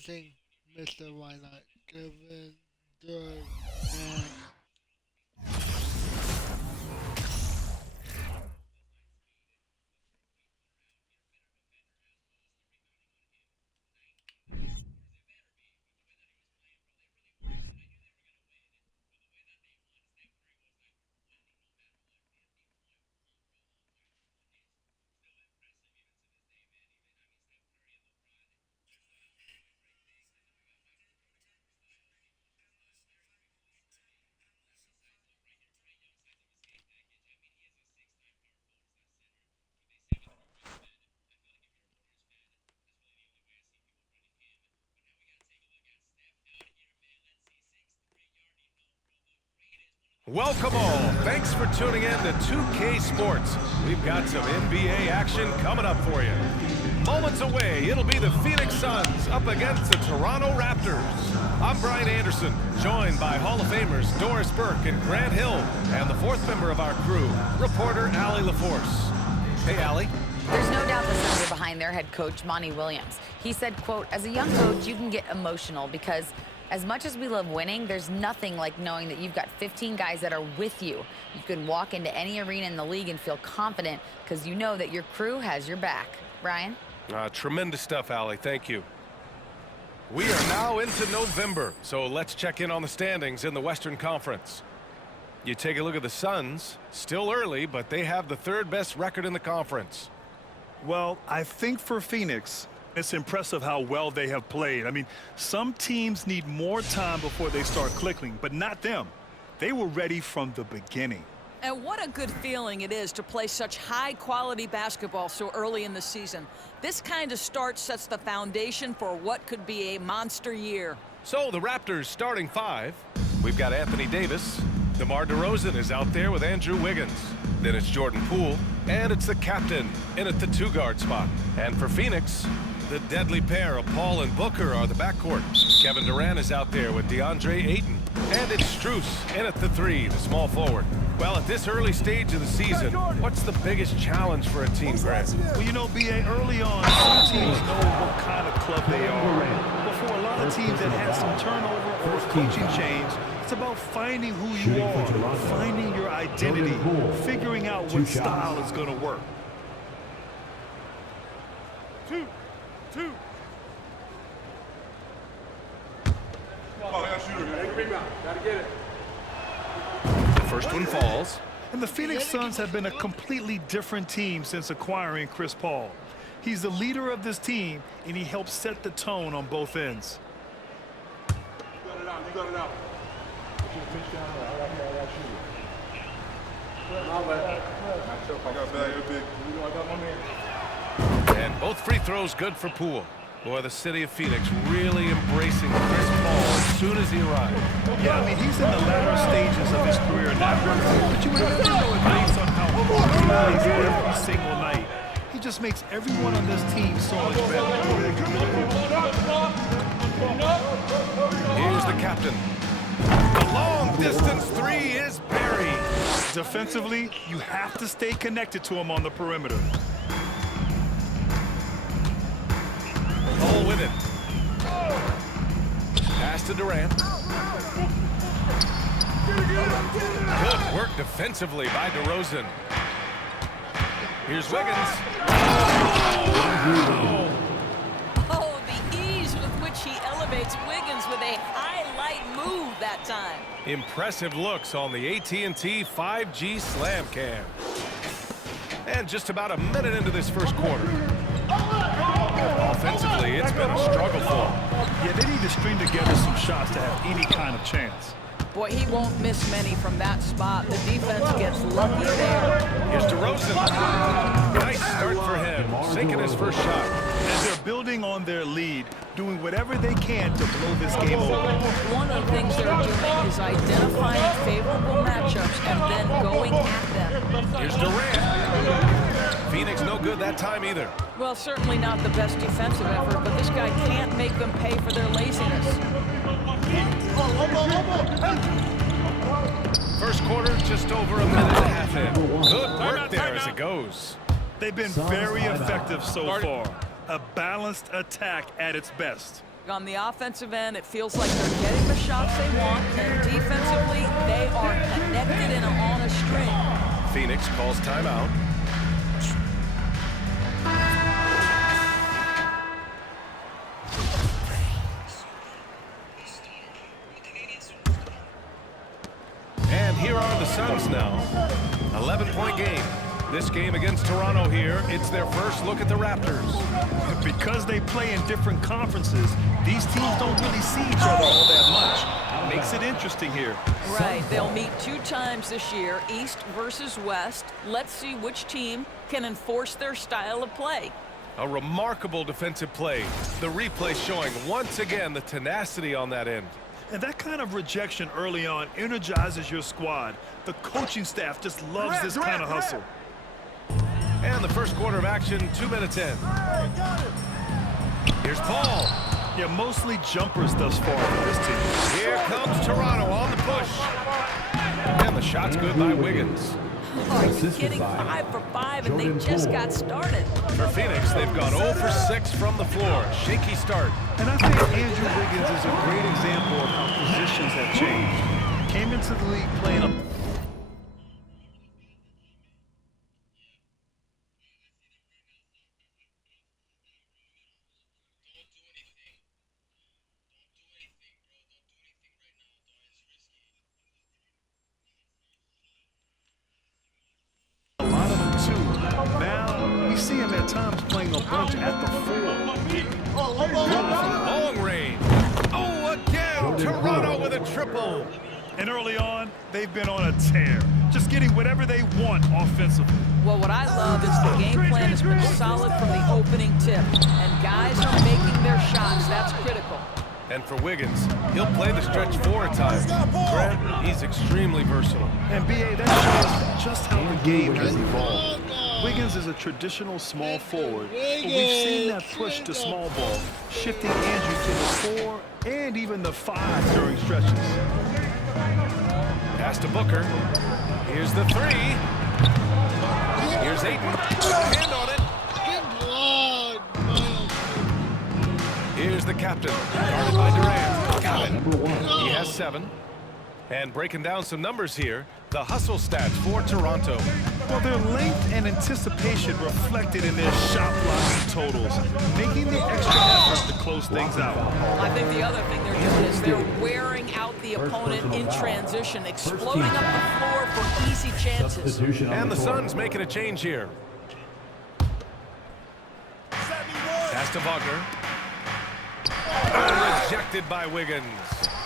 missing Mr. Why Not, Kevin Durant. Welcome all. Thanks for tuning in to 2K Sports. We've got some NBA action coming up for you. Moments away, it'll be the Phoenix Suns up against the Toronto Raptors. I'm Brian Anderson, joined by Hall of Famers Doris Burke and Grant Hill, and the fourth member of our crew, reporter Allie LaForce. Hey, Allie. There's no doubt the Suns are behind their head coach, Monty Williams. He said, quote, as a young coach, you can get emotional because as much as we love winning, there's nothing like knowing that you've got 15 guys that are with you. You can walk into any arena in the league and feel confident because you know that your crew has your back. Brian? Tremendous stuff, Allie. Thank you. We are now into November, so let's check in on the standings in the Western Conference. You take a look at the Suns, still early, but they have the third best record in the conference. Well, I think for Phoenix, it's impressive how well they have played. I mean, some teams need more time before they start clicking, but not them. They were ready from the beginning. And what a good feeling it is to play such high-quality basketball so early in the season. This kind of start sets the foundation for what could be a monster year. So the Raptors starting five. We've got Anthony Davis. DeMar DeRozan is out there with Andrew Wiggins. Then it's Jordan Poole, and it's the captain in at the two-guard spot. And for Phoenix, the deadly pair of Paul and Booker are the backcourt. Kevin Durant is out there with DeAndre Ayton. And it's Strus in at the three, the small forward. Well, at this early stage of the season, what's the biggest challenge for a team, Grant? Well, you know, B.A., early on, some teams know what kind of club they are. But for a lot of teams that had some turnover or coaching change, it's about finding who you are, finding your identity, figuring out what style is going to work. Two. The first one falls. And the Phoenix Suns have been a completely different team since acquiring Chris Paul. He's the leader of this team, and he helps set the tone on both ends. You got it out. And both free throws good for Poole. Boy, the city of Phoenix really embracing Chris Paul as soon as he arrived. Yeah, I mean, he's in the latter stages of his career now. But you would never know it based on how hard he plays every single night. He just makes everyone on this team so much better. Here's the captain. The long-distance three is buried. Defensively, you have to stay connected to him on the perimeter. All with it. Pass to Durant. Good work defensively by DeRozan. Here's Wiggins. Oh, the ease with which he elevates Wiggins with a highlight move that time. Impressive looks on the AT&T 5G Slam Cam. And just about a minute into this first quarter. Offensively, it's been a struggle for them. Yeah, they need to string together some shots to have any kind of chance. Boy, he won't miss many from that spot. The defense gets lucky there. Here's DeRozan. Nice start for him, sinking his first shot. And they're building on their lead, doing whatever they can to blow this game over. One of the things they're doing is identifying favorable matchups and then going at them. Here's Durant. Phoenix no good that time either. Well, certainly not the best defensive effort, but this guy can't make them pay for their laziness. First quarter, just over a minute and a half in. Good work there as it goes. They've been very effective so far. A balanced attack at its best. On the offensive end, it feels like they're getting the shots they want, and defensively, they are connected and on a string. Phoenix calls timeout. And here are the Suns now. 11-point game. This game against Toronto here, it's their first look at the Raptors. Because they play in different conferences, these teams don't really see each other all that much. Makes it interesting here. Right, they'll meet 2 times this year, East versus West. Let's see which team can enforce their style of play. A remarkable defensive play. The replay showing once again the tenacity on that end. And that kind of rejection early on energizes your squad. The coaching staff just loves this kind of hustle. And the first quarter of action, 2 minutes in. Here's Paul. Yeah, mostly jumpers thus far for this team. Here comes Toronto on the push. And the shot's good by Wiggins. Are you kidding? 5 for 5, and they just got started. For Phoenix, they've gone 0 for 6 from the floor. Shaky start. And I think Andrew Wiggins is a great example of how positions have changed. Came into the league playing a see him at times playing a bunch at the 4. Long range. Oh, again, Toronto with a triple. And early on, they've been on a tear, just getting whatever they want offensively. Well, what I love is the game plan has been solid from the opening tip, and guys are making their shots. That's critical. And for Wiggins, he'll play the stretch 4 at times. Brad, he's extremely versatile. And B.A., that shows just how the game has evolved. Wiggins is a traditional small forward, but we've seen that push to small ball, shifting Andrew to the 4 and even the 5 during stretches. Pass to Booker. Here's the 3. Here's Ayton. Hand on it. Here's the captain, guarded by Durant. Got it. He has 7. And breaking down some numbers here, the hustle stats for Toronto. Well, their length and anticipation reflected in their shot blocking totals, making the extra effort to close things out. I think the other thing they're doing is they're wearing out the opponent in transition, exploding up the floor for easy chances. And the Suns making a change here. Pass to Wagner. Rejected by Wiggins.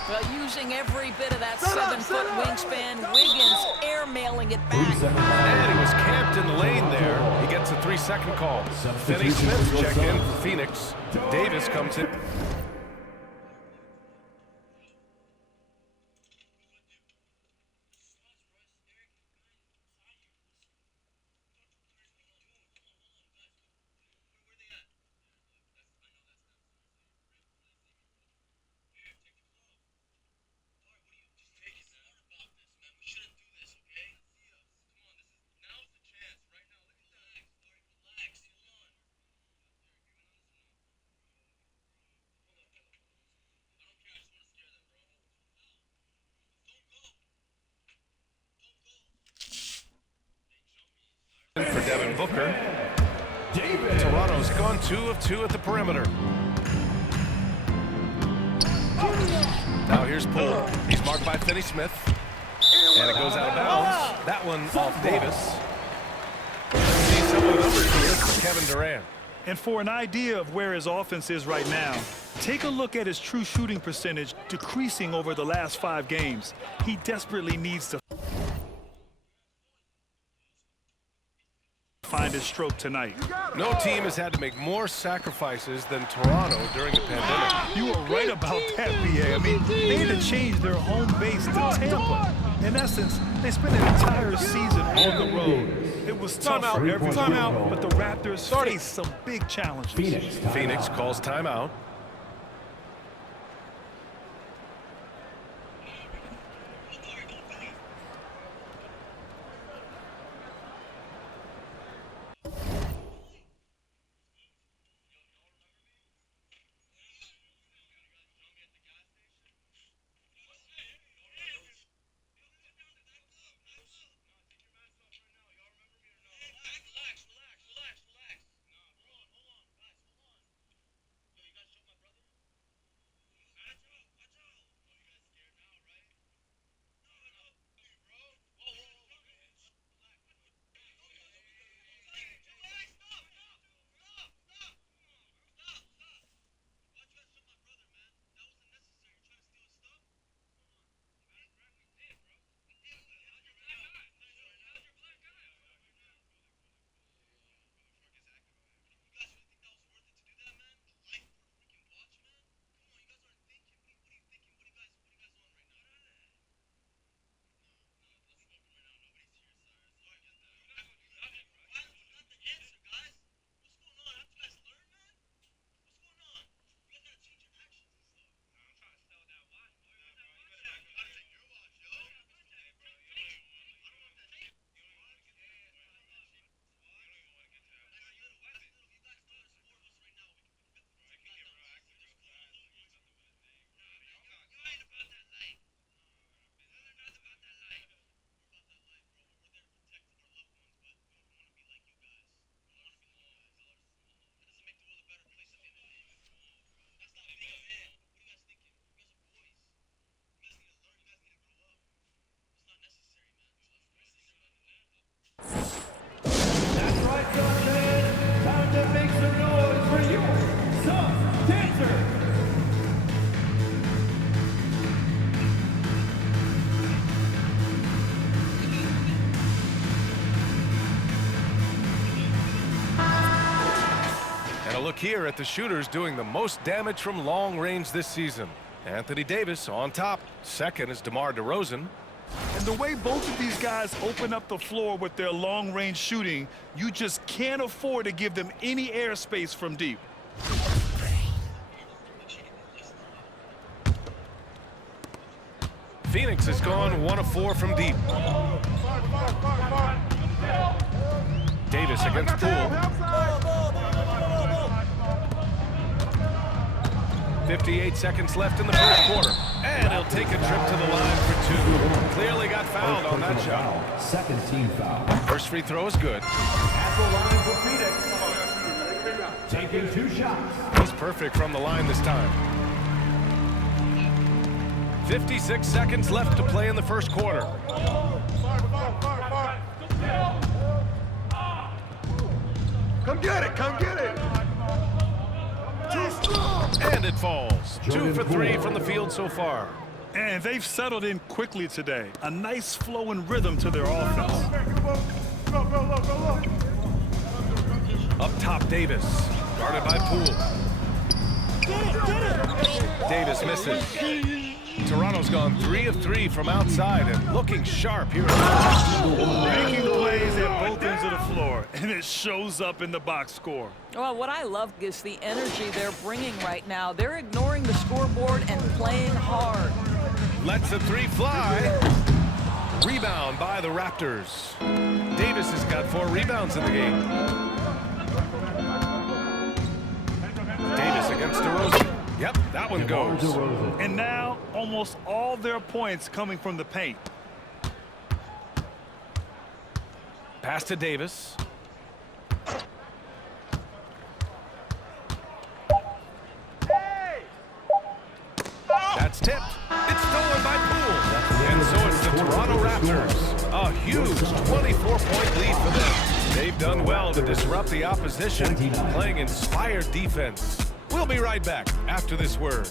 Well, using every bit of that 7-foot wingspan, Wiggins airmailing it back. And he was camped in the lane there. He gets a 3-second call. Finney Smith checked in for Phoenix. Davis comes in. For Devin Booker. Toronto's gone 2 of 2 at the perimeter. Now here's Poole. He's marked by Finney Smith. And it goes out of bounds. That one off Davis. See some of the numbers here for Kevin Durant. And for an idea of where his offense is right now, take a look at his true shooting percentage decreasing over the last 5 games. He desperately needs to find his stroke tonight. No team has had to make more sacrifices than Toronto during the pandemic. You were right about that, B.A. I mean, they had to change their home base to Tampa. In essence, they spent an entire season on the road. It was tough for everyone, but the Raptors faced some big challenges. Phoenix calls timeout. look here at the shooters doing the most damage from long range this season. Anthony Davis on top. Second is DeMar DeRozan. And the way both of these guys open up the floor with their long-range shooting, you just can't afford to give them any airspace from deep. Phoenix has gone 1 of 4 from deep. Davis against Poole. 58 seconds left in the first quarter. And he'll take a trip to the line for 2. Clearly got fouled on that shot. Second team foul. First free throw is good. At the line for Phoenix. Taking 2 shots. He's perfect from the line this time. 56 seconds left to play in the first quarter. Come get it, come get it. And it falls. 2 for 3 from the field so far. And they've settled in quickly today. A nice flow and rhythm to their offense. Up top, Davis. Guarded by Poole. Davis misses. Toronto's gone 3 of 3 from outside and looking sharp here. Making plays at both ends of the floor, and it shows up in the box score. Well, what I love is the energy they're bringing right now. They're ignoring the scoreboard and playing hard. Lets the 3 fly. Rebound by the Raptors. Davis has got 4 rebounds in the game. Davis against DeRozan. Yep, that one goes. And now, almost all their points coming from the paint. Pass to Davis. That's tipped. It's stolen by Poole. And so it's the Toronto Raptors. A huge 24-point lead for them. They've done well to disrupt the opposition, playing inspired defense. We'll be right back after this word.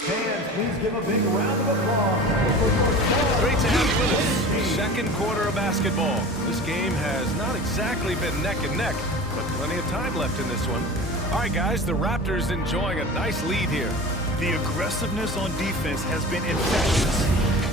Fans, please give a big round of applause. Great to have you with us. Second quarter of basketball. This game has not exactly been neck and neck, but plenty of time left in this one. All right, guys, the Raptors enjoying a nice lead here. The aggressiveness on defense has been infectious.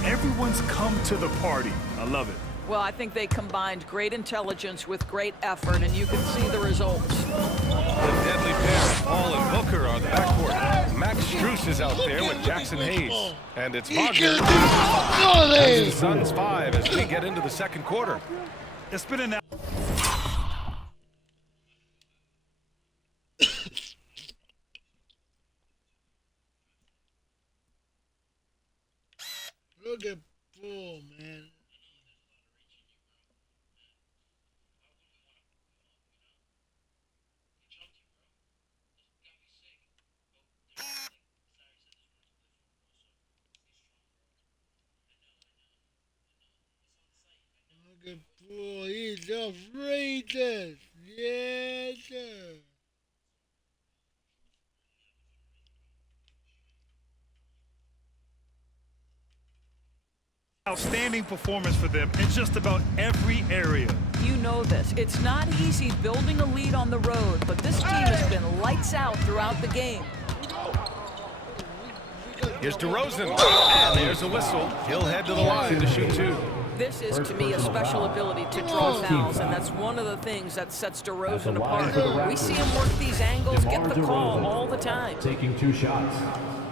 Everyone's come to the party. I love it. Well, I think they combined great intelligence with great effort, and you can see the results. The deadly pair of Paul and Booker are the backcourt. Max Strus is out there with Jackson Hayes. And it's Wagner. That's the Suns 5 as we get into the second quarter. It's been an Look at Poole, man. Look at Poole, he's outrageous. Yes, sir. outstanding performance for them in just about every area. You know this. It's not easy building a lead on the road, but this team has been lights out throughout the game. Here's DeRozan, and there's a whistle. He'll head to the line to shoot two. This is, to me, a special ability to draw fouls, and that's one of the things that sets DeRozan apart. We see him work these angles, get the call all the time. Taking 2 shots.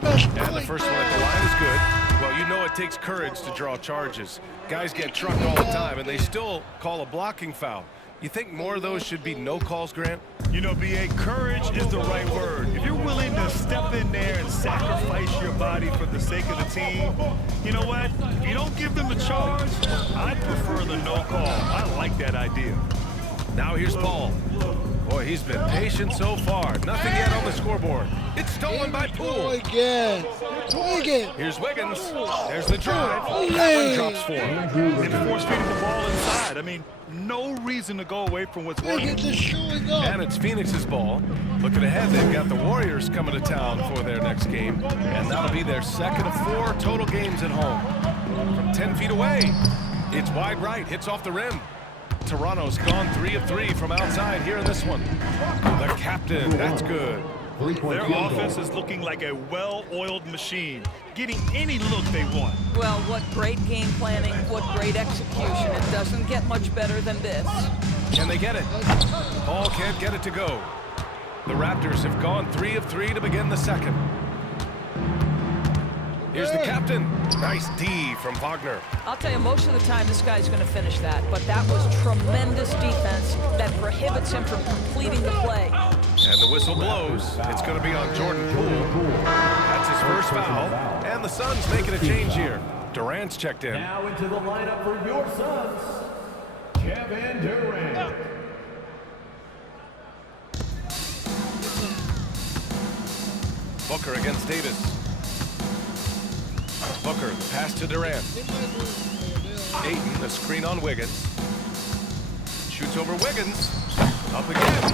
And the first one at the line is good. Well, you know it takes courage to draw charges. Guys get trucked all the time, and they still call a blocking foul. You think more of those should be no calls, Grant? You know, B.A., courage is the right word. If you're willing to step in there and sacrifice your body for the sake of the team, you know what? If you don't give them a charge, I'd prefer the no call. I like that idea. Now here's Paul. Boy, he's been patient so far. Nothing yet on the scoreboard. It's stolen by Go Poole. again. Wiggins. Here's Wiggins. There's the drive. That one drops for him. And force feeding the ball inside. I mean, no reason to go away from what's working. Wiggins is showing up. And it's Phoenix's ball. Looking ahead, they've got the Warriors coming to town for their next game. And that'll be their second of 4 total games at home. From 10 feet away, it's wide right, hits off the rim. Toronto's gone 3 of 3 from outside here in this one. The captain, that's good. Their offense is looking like a well-oiled machine, getting any look they want. Well, what great game planning, what great execution. It doesn't get much better than this. Can they get it? Ball can't get it to go. The Raptors have gone 3 of 3 to begin the second. Here's the captain. Nice D from Wagner. I'll tell you, most of the time this guy's going to finish that, but that was tremendous defense that prohibits him from completing the play. And the whistle blows. It's going to be on Jordan Poole. That's his first foul. And the Suns making a change here. Durant's checked in. Now into the lineup for your Suns, Kevin Durant. Booker against Davis. Booker, pass to Durant. Ayton, the screen on Wiggins. Shoots over Wiggins. Up again.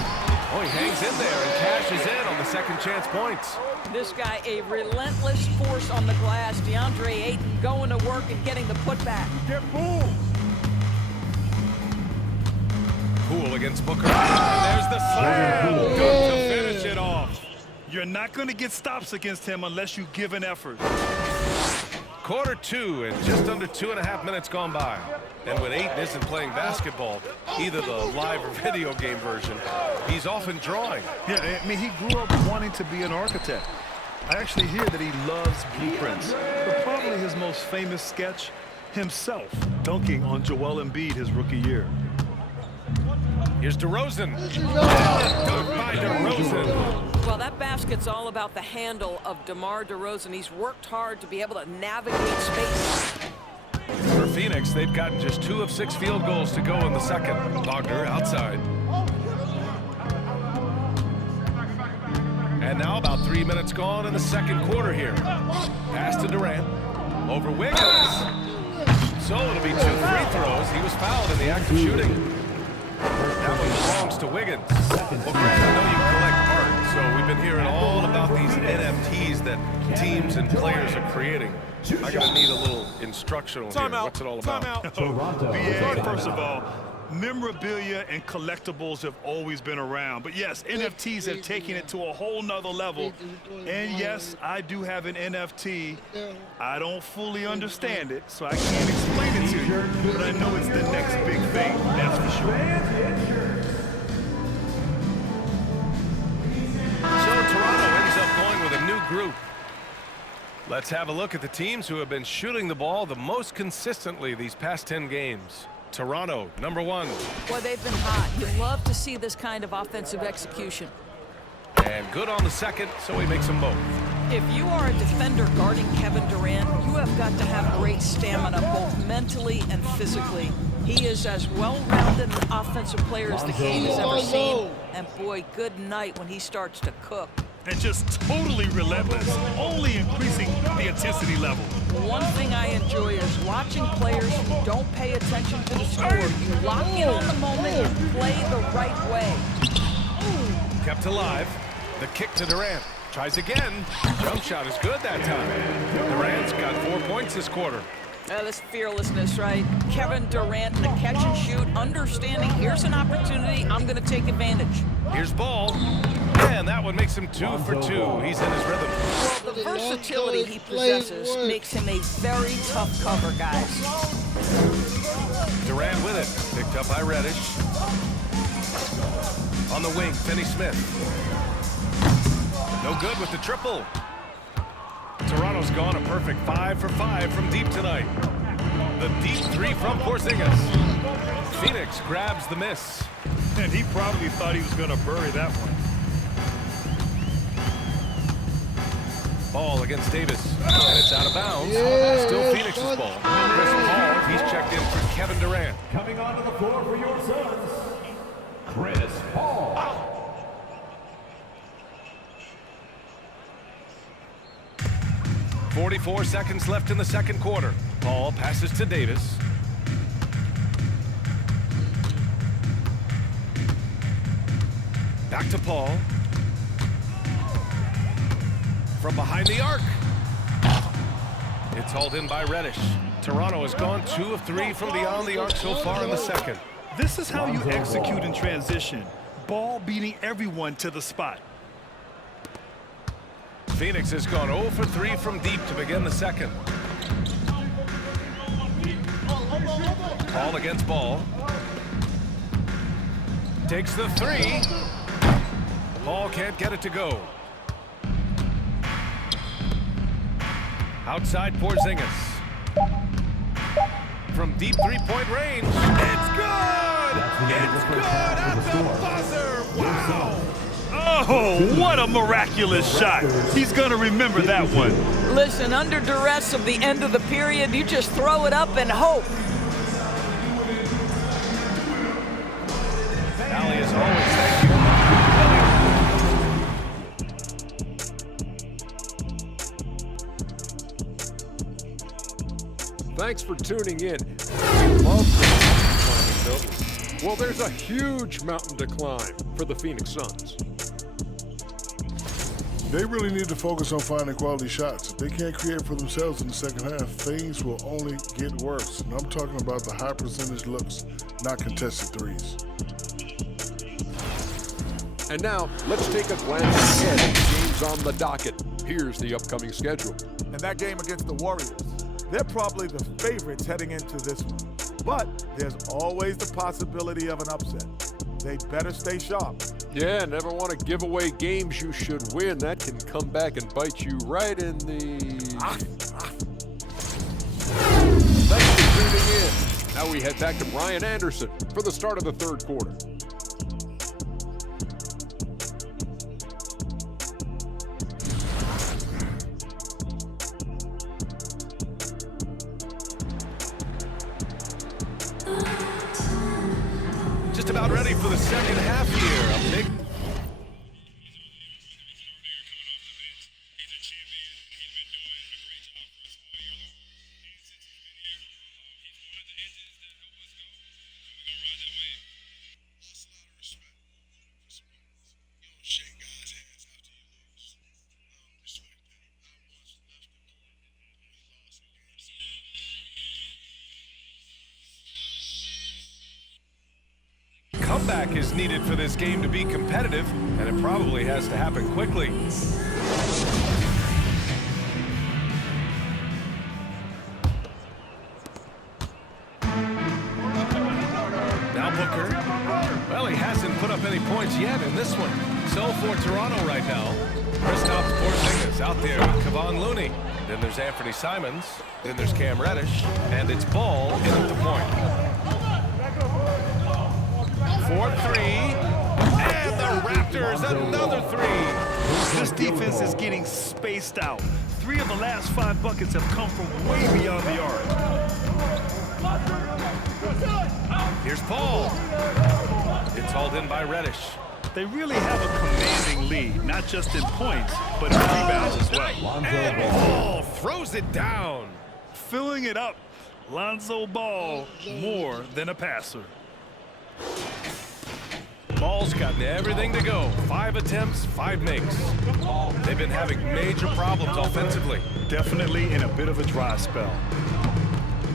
Oh, he hangs in there and cashes in on the second chance points. This guy, a relentless force on the glass. DeAndre Ayton going to work and getting the putback. Get Poole. Poole against Booker. And there's the slam. Good to finish it off. You're not going to get stops against him unless you give an effort. Quarter 2 and just under 2.5 minutes gone by. And when Ayton isn't playing basketball, either the live or video game version, he's often drawing. Yeah, I mean, he grew up wanting to be an architect. I actually hear that he loves blueprints. But probably his most famous sketch, himself dunking on Joel Embiid his rookie year. Here's DeRozan. Dunk by DeRozan. Well, that basket's all about the handle of DeMar DeRozan. He's worked hard to be able to navigate space. For Phoenix, they've gotten just 2 of 6 field goals to go in the second. Wagner outside. And now about 3 minutes gone in the second quarter here. Pass to Durant. Over Wiggins. So it'll be 2 free throws. He was fouled in the act of shooting. That one belongs to Wiggins. Well, Grant, I know you collect art, so we've been hearing all about these NFTs that teams and players are creating. I'm going to need a little instructional here. What's it all about? BA, first of all, memorabilia and collectibles have always been around. But yes, NFTs have taken it to a whole nother level. And yes, I do have an NFT. I don't fully understand it, so I can't explain it to you. But I know it's the next big thing, that's for sure. So Toronto ends up going with a new group. Let's have a look at the teams who have been shooting the ball the most consistently these past 10 games. Toronto, number 1. Boy, they've been hot. You love to see this kind of offensive execution. And good on the second, so he makes them both. If you are a defender guarding Kevin Durant, you have got to have great stamina, both mentally and physically. He is as well-rounded an offensive player as the game has ever seen. And boy, good night when he starts to cook. And just totally relentless, only increasing the intensity level. One thing I enjoy is watching players who don't pay attention to the score. You lock in on the moment and play the right way. Kept alive. The kick to Durant. Tries again. Jump shot is good that time. Durant's got 4 points this quarter. This fearlessness, right? Kevin Durant in the catch and shoot, understanding here's an opportunity, I'm going to take advantage. Here's Ball. And that one makes him 2 for 2. He's in his rhythm. Well, the versatility he possesses makes him a very tough cover, guys. Durant with it. Picked up by Reddish. On the wing, Finney-Smith. No good with the triple. Toronto's gone a perfect 5 for 5 from deep tonight. The deep 3 from Porzingis. Phoenix grabs the miss. And he probably thought he was going to bury that one. Ball against Davis. And it's out of bounds. Still Phoenix's ball. Chris Paul, he's checked in for Kevin Durant. Coming onto the floor for your Suns, Chris Paul. 44 seconds left in the second quarter. Ball passes to Davis. Back to Paul. From behind the arc. It's hauled in by Reddish. Toronto has gone 2 of 3 from beyond the arc so far in the second. This is how you execute in transition. Ball beating everyone to the spot. Phoenix has gone 0 for 3 from deep to begin the second. Paul against Ball. Takes the 3. Paul can't get it to go. Outside Porzingis. From deep three-point range. It's good! It's good at the buzzer! Wow! Oh, what a miraculous shot. He's going to remember that one. Listen, under duress of the end of the period, you just throw it up and hope. Allie, as always, thank you. Thanks for tuning in. Love the well, there's a huge mountain to climb for the Phoenix Suns. They really need to focus on finding quality shots. If they can't create for themselves in the second half, things will only get worse. And I'm talking about the high percentage looks, not contested threes. And now, let's take a glance ahead at the games on the docket. Here's the upcoming schedule. And that game against the Warriors, they're probably the favorites heading into this one. But there's always the possibility of an upset. They better stay sharp. Yeah, never want to give away games you should win. That can come back and bite you right in the... Thanks for tuning in. Now we head back to Brian Anderson for the start of the third quarter. Just about ready for the second half here. A big comeback is needed for this game to be competitive, and it probably has to happen quickly. Now Booker. Well, he hasn't put up any points yet in this one. So for Toronto right now, Kristaps Porzingis out there with Kevon Looney. Then there's Anthony Simons. Then there's Cam Reddish. And it's Ball in at the point. 4-3, and the Raptors another 3. This defense is getting spaced out. 3 of the last 5 buckets have come from way beyond the arc. Here's Paul. It's hauled in by Reddish. They really have a commanding lead, not just in points, but in rebounds as well. And Paul throws it down. Filling it up. Lonzo Ball, more than a passer. Ball's gotten everything to go. 5 attempts, 5 makes. They've been having major problems offensively. Definitely in a bit of a dry spell.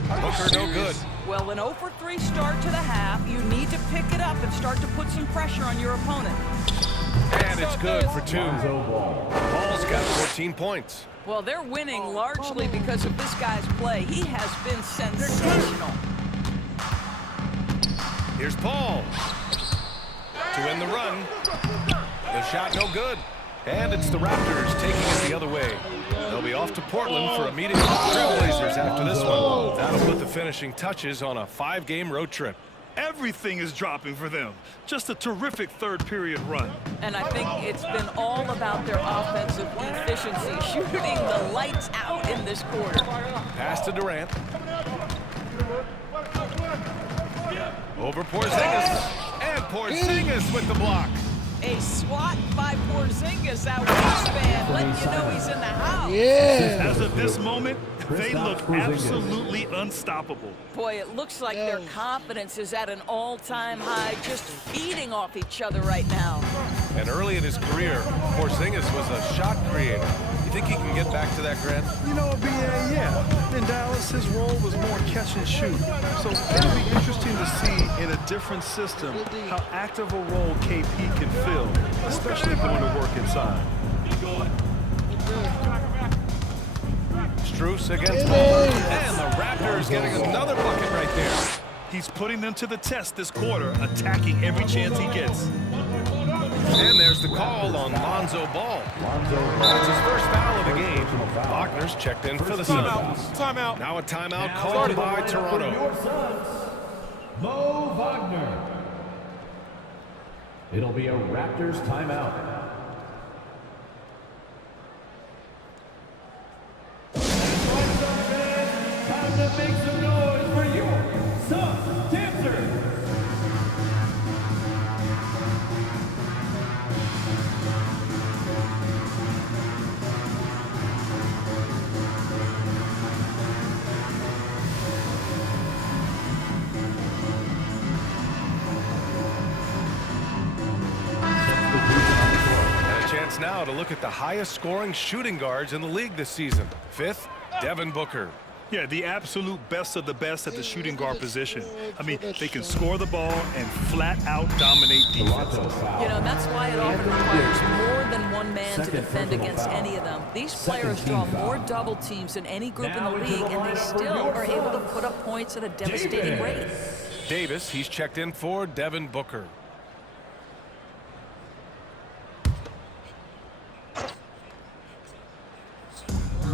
Booker no good. Well, an 0 for 3 start to the half. You need to pick it up and start to put some pressure on your opponent. And it's good for 2. Ball's got 14 points. Well, they're winning largely because of this guy's play. He has been sensational. Here's Paul. To win the run. The shot no good. And it's the Raptors taking it the other way. They'll be off to Portland for a meeting with the Trailblazers after this one. That'll put the finishing touches on a 5-game road trip. Everything is dropping for them. Just a terrific third period run. And I think it's been all about their offensive efficiency, shooting the lights out in this quarter. Pass to Durant. Over Porzingis. And Porzingis with the block. A swat by Porzingis out wingspan letting you know he's in the house. Yeah. As of this moment, they look absolutely unstoppable. Boy, it looks like their confidence is at an all-time high, just feeding off each other right now. And early in his career, Porzingis was a shot creator. You think he can get back to that, Grant? You know, yeah. In Dallas, his role was more catch and shoot. So it'll be interesting to see in a different system how active a role KP can fill, especially going to work inside. Strus against Paul. And the Raptors getting another bucket right there. He's putting them to the test this quarter, attacking every chance he gets. And there's the call on Lonzo Ball. That's his first foul of the game. Wagner's checked in for the Suns. Timeout. Now a timeout called by Toronto. Your Suns, Mo Wagner. It'll be a Raptors timeout. Time to make some noise for your Suns dancers. And a chance now to look at the highest scoring shooting guards in the league this season. Fifth, Devin Booker. Yeah, the absolute best of the best at the shooting guard position. I mean, they can score the ball and flat out dominate defense. You know, that's why it often requires more than one man to defend against any of them. These players draw more double teams than any group in the league, and they still are able to put up points at a devastating rate. Davis, he's checked in for Devin Booker.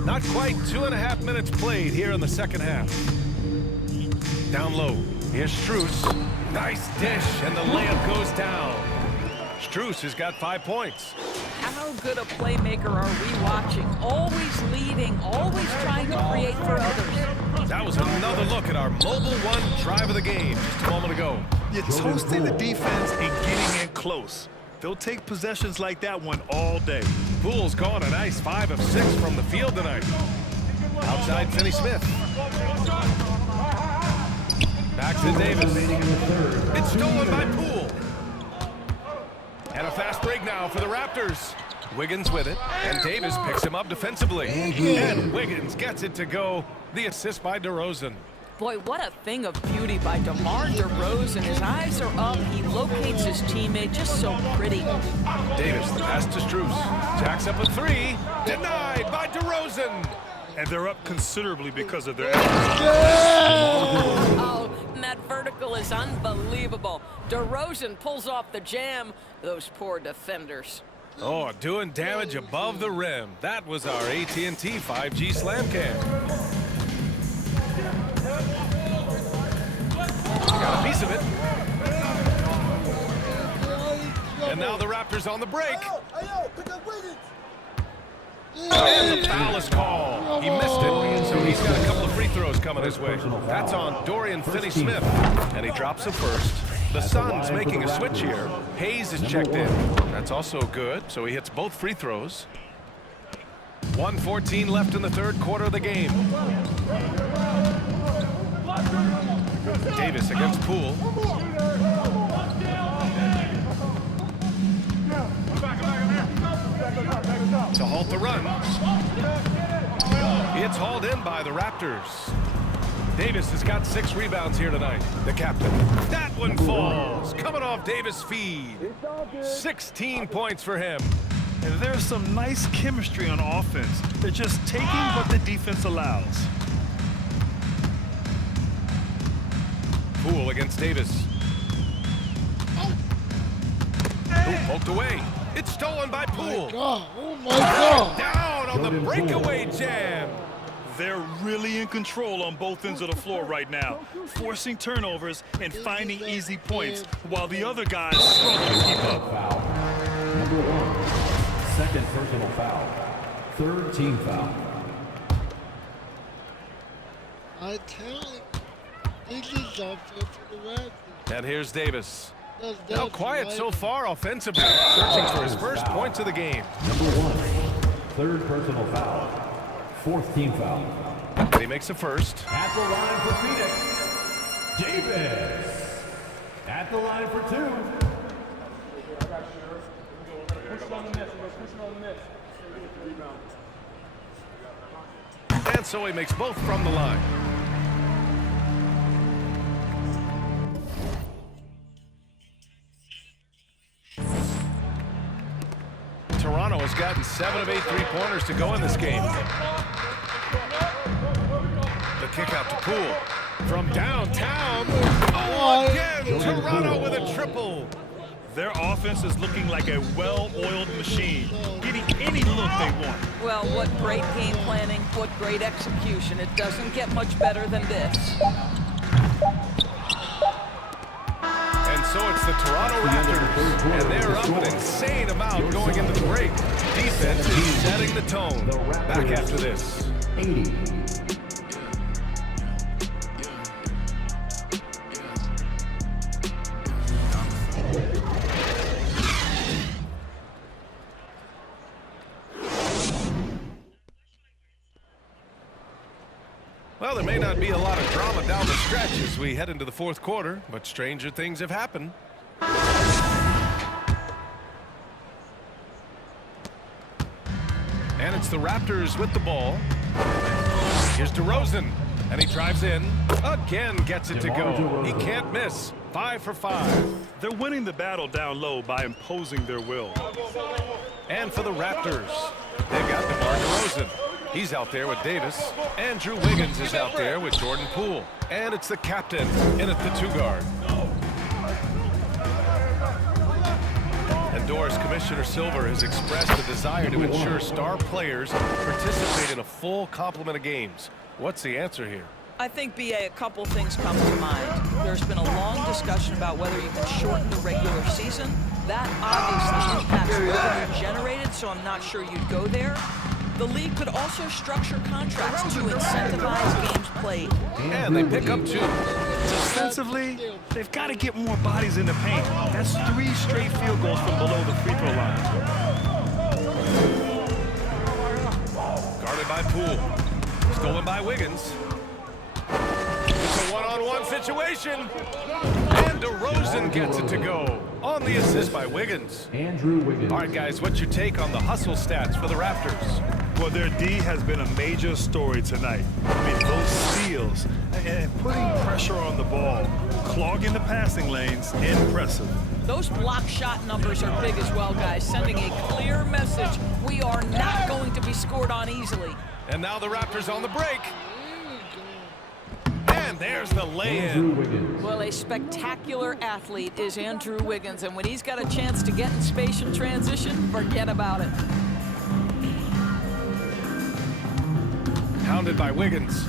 Not quite 2.5 minutes played here in the second half. Down low. Here's Strus. Nice dish, and the layup goes down. Strus has got 5 points. How good a playmaker are we watching? Always leading, always trying to create for others. That was another look at our mobile one drive of the game just a moment ago. You're toasting the defense and getting in close. They'll take possessions like that one all day. Poole's gone a nice 5 of 6 from the field tonight. Outside Finney Smith. Back to Davis. It's stolen by Poole. And a fast break now for the Raptors. Wiggins with it, and Davis picks him up defensively. And Wiggins gets it to go. The assist by DeRozan. Boy, what a thing of beauty by DeMar DeRozan. His eyes are up. He locates his teammate just so pretty. Davis, the pass to Strus. Jacks up a 3. Denied by DeRozan. And they're up considerably because of their efforts. Oh, and that vertical is unbelievable. DeRozan pulls off the jam. Those poor defenders. Oh, doing damage above the rim. That was our AT&T 5G Slam Cam. Got a piece of it. And now the Raptors on the break. And the foul is called. He missed it, so he's got a couple of free throws coming his way. That's on Dorian Finney-Smith, and he drops it first. The Suns making a switch here. Hayes is checked in. That's also good, so he hits both free throws. 1:14 left in the third quarter of the game. Davis against Poole. To halt the run. It's hauled in by the Raptors. Davis has got 6 rebounds here tonight, the captain. That one falls, coming off Davis' feed. 16 points for him. And there's some nice chemistry on offense. They're just taking what the defense allows. Poole against Davis. Poole poked away. It's stolen by Poole. Oh my God. Down on the breakaway jam. They're really in control on both ends of the floor right now, forcing turnovers and finding easy points while the other guys struggle to keep up. Foul. Number 1. Second personal foul. Third team foul. I tell you, this is unfair for the Raptors. And here's Davis. That's Now quiet right. so far offensively, searching for his first points of the game. Number 1. Third personal foul. Fourth team foul. And he makes the first. At the line for Phoenix, Davis. At the line for 2. And so he makes both from the line. Toronto has gotten 7 of 8 3-pointers to go in this game. The kick out to Poole. From downtown. Oh, again, Toronto with a triple. Their offense is looking like a well-oiled machine, getting any look they want. Well, what great game planning, what great execution. It doesn't get much better than this. And so it's the Toronto Raptors, and they're up an insane amount going into the break. Defense is setting the tone. Back after this. 80. Well, there may not be a lot of drama down the stretch as we head into the fourth quarter, but stranger things have happened. And it's the Raptors with the ball. Here's DeRozan, and he drives in. Again gets it to go. He can't miss. 5 for 5. They're winning the battle down low by imposing their will. And for the Raptors, they've got DeMar DeRozan. He's out there with Davis. Andrew Wiggins is out there with Jordan Poole. And it's the captain in at the 2-guard. And Doris, Commissioner Silver has expressed a desire to ensure star players participate in a full complement of games. What's the answer here? I think, B.A., a couple things come to mind. There's been a long discussion about whether you can shorten the regular season. That obviously impacts revenue generated, so I'm not sure you'd go there. The league could also structure contracts to incentivize games played. And they pick up 2. Defensively, they've got to get more bodies in the paint. That's 3 straight field goals from below the free throw line. Guarded by Poole. Stolen by Wiggins. It's a one-on-one situation. And DeRozan gets it to go on the assist by Wiggins. Andrew Wiggins. All right, guys, what's your take on the hustle stats for the Raptors? Well, their D has been a major story tonight. I mean, those steals and putting pressure on the ball, clogging the passing lanes, impressive. Those block shot numbers are big as well, guys, sending a clear message. We are not going to be scored on easily. And now the Raptors on the break. And there's the lay-in. Well, a spectacular athlete is Andrew Wiggins, and when he's got a chance to get in space and transition, forget about it. Hounded by Wiggins.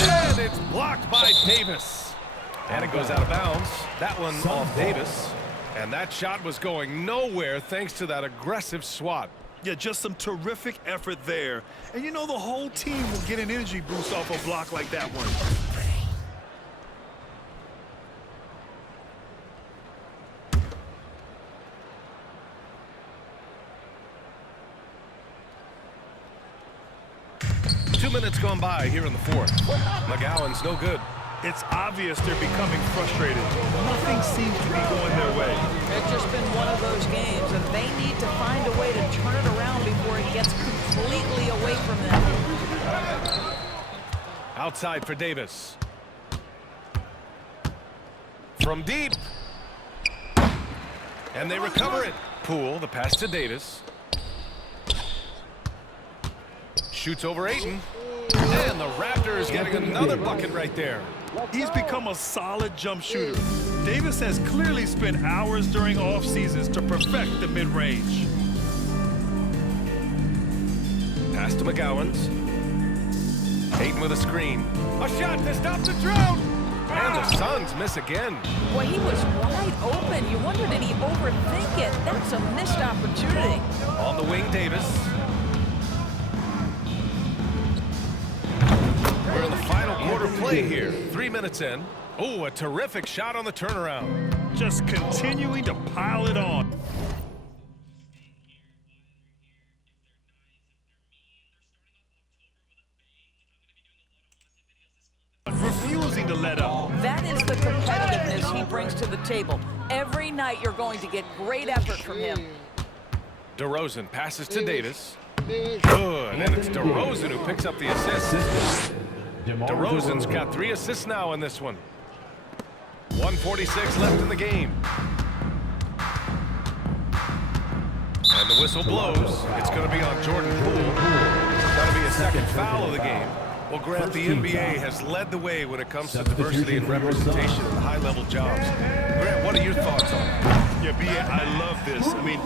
And it's blocked by Davis. And it goes out of bounds. That one off Davis. And that shot was going nowhere thanks to that aggressive swat. Yeah, just some terrific effort there. And you know the whole team will get an energy boost off a block like that one. Two minutes gone by here in the fourth. McGowan's no good. It's obvious they're becoming frustrated. Nothing seems to be going their way. It's just been one of those games, and they need to find a way to turn it around before it gets completely away from them. Outside for Davis. From deep. And they recover it. Poole, the pass to Davis. Shoots over Ayton. And the Raptors getting another bucket right there. He's become a solid jump shooter. Davis has clearly spent hours during off seasons to perfect the mid-range. Pass to McGowan's. Ayton with a screen. A shot to stop the drought. And the Suns miss again. Boy, he was wide open. You wonder, did he overthink it? That's a missed opportunity. On the wing, Davis. We're in the final quarter play here. 3 minutes in. Oh, a terrific shot on the turnaround. Just continuing to pile it on. to let up. That is the competitiveness he brings to the table. Every night you're going to get great effort from him. DeRozan passes to Davis. Good, and it's DeRozan who picks up the assist. DeRozan's got 3 assists now in this one. 1:46 left in the game. And the whistle blows. It's going to be on Jordan Poole. That'll be a second foul of the game. Well, Grant, the NBA has led the way when it comes to diversity and representation in high-level jobs. Grant, what are your thoughts on it? Yeah, B.A., I love this. I mean,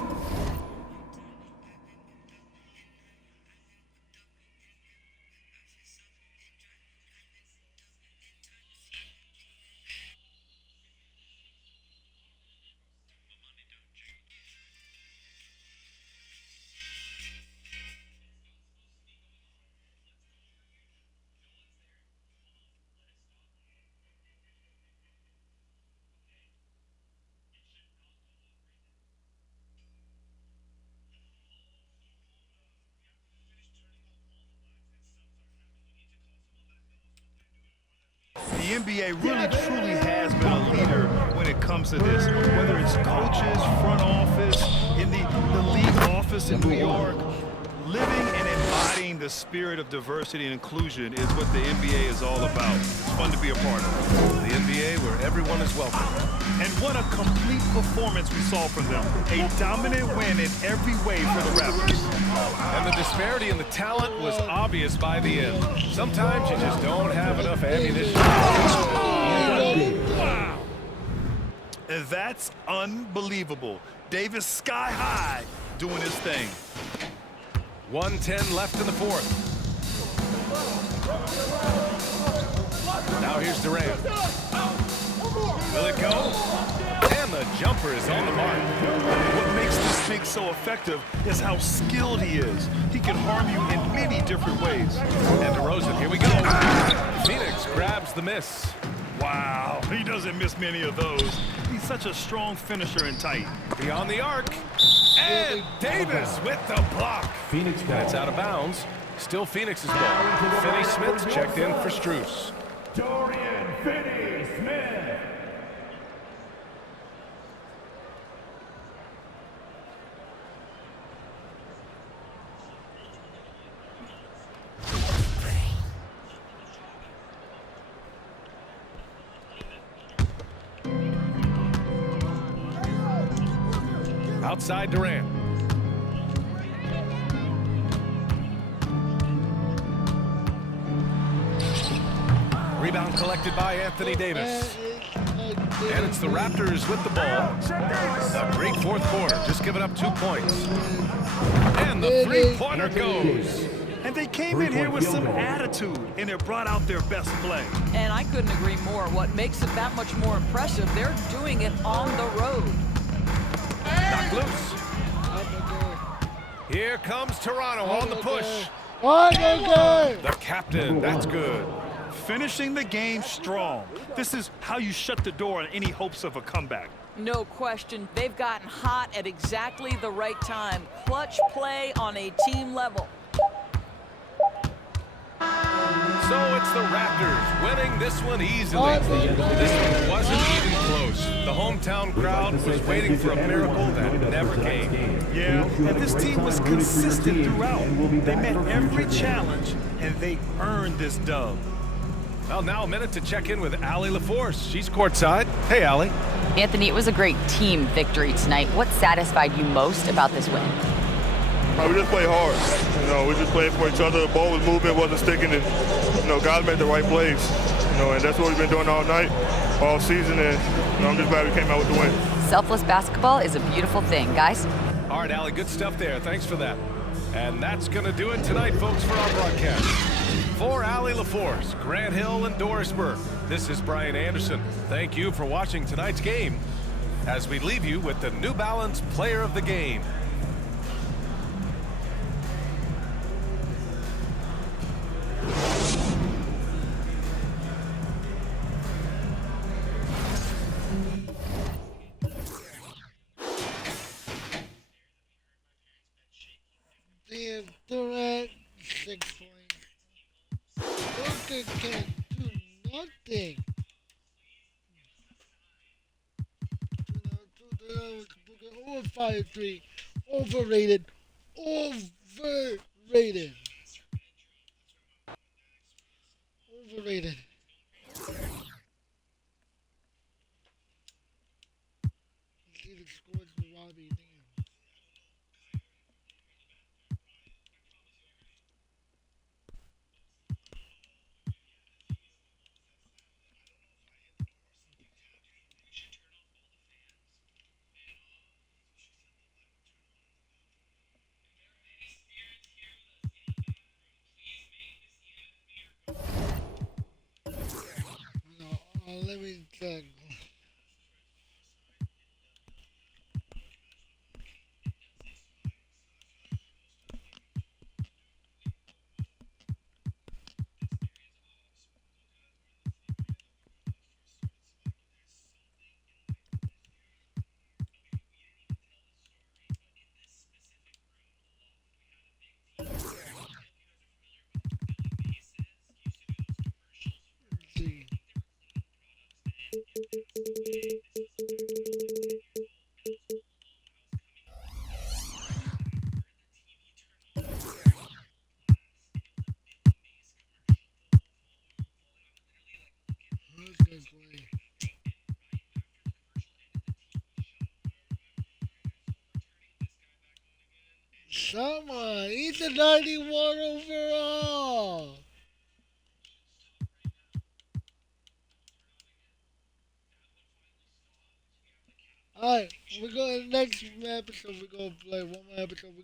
the NBA really truly has been a leader when it comes to this, whether it's coaches, front office, in the league office in New York. Living and embodying the spirit of diversity and inclusion is what the NBA is all about. It's fun to be a part of. The NBA where everyone is welcome. And what a complete performance we saw from them. A dominant win in every way for the Raptors. And the disparity in the talent was obvious by the end. Sometimes you just don't have enough ammunition. Wow. And that's unbelievable. Davis sky high doing his thing. 1:10 left in the fourth. Now here's Durant. Will it go? And the jumper is on the mark. What makes this pick so effective is how skilled he is. He can harm you in many different ways. And DeRozan, here we go. Phoenix grabs the miss. Wow, he doesn't miss many of those. He's such a strong finisher and tight. Beyond the arc. And Davis with the block. Phoenix ball. That's out of bounds. Still Phoenix's ball. Finney-Smith checked in for Strus. Dorian Finney-Smith. Outside Durant. Rebound collected by Anthony Davis. And it's the Raptors with the ball. A great fourth quarter, just giving up 2 points. And the three-pointer goes. And they came in here with some attitude, and it brought out their best play. And I couldn't agree more. What makes it that much more impressive, they're doing it on the road. Knocked loose. Here comes Toronto on the push. The captain, that's good. Finishing the game strong. This is how you shut the door on any hopes of a comeback. No question. They've gotten hot at exactly the right time. Clutch play on a team level. So it's the Raptors winning this one easily. This one wasn't even close. The hometown crowd was waiting for a miracle that never came. Yeah, and this team was consistent throughout. They met every challenge, and they earned this dub. Well, now a minute to check in with Allie LaForce. She's courtside. Hey, Allie. Anthony, it was a great team victory tonight. What satisfied you most about this win? We just played hard. We just played for each other. The ball was moving, wasn't sticking, and guys made the right plays. And that's what we've been doing all night, all season, and I'm just glad we came out with the win. Selfless basketball is a beautiful thing, guys. All right, Allie, good stuff there. Thanks for that. And that's going to do it tonight, folks, for our broadcast. For Allie LaForce, Grant Hill, and Doris Burke, this is Brian Anderson. Thank you for watching tonight's game as we leave you with the New Balance Player of the Game. Durant, 6 points. Booker can't do nothing. Never fire three. Overrated. Overrated. Overrated. See the scores for Robbie. Damn. No, let me check. Let's see. Let's go play. Someone. He's a 91 overall. Alright, we're going next episode. We're gonna play one more episode.